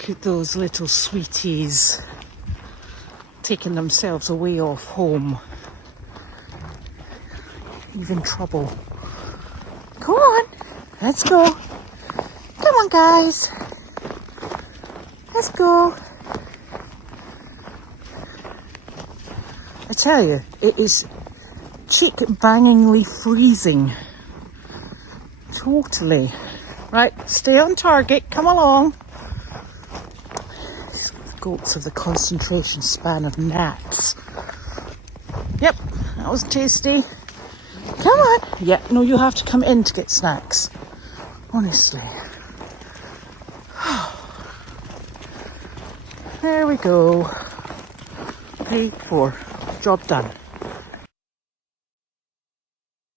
Look at those little sweeties taking themselves away off home. Even trouble. Come on, let's go. Come on, guys. Let's go. I tell you, it is cheek-bangingly freezing. Totally. Right, stay on target. Come along. These goats have the concentration span of gnats. Yep, that was tasty. Come on. Yeah, no, you have to come in to get snacks. Honestly. There we go. 3, 4. Job done.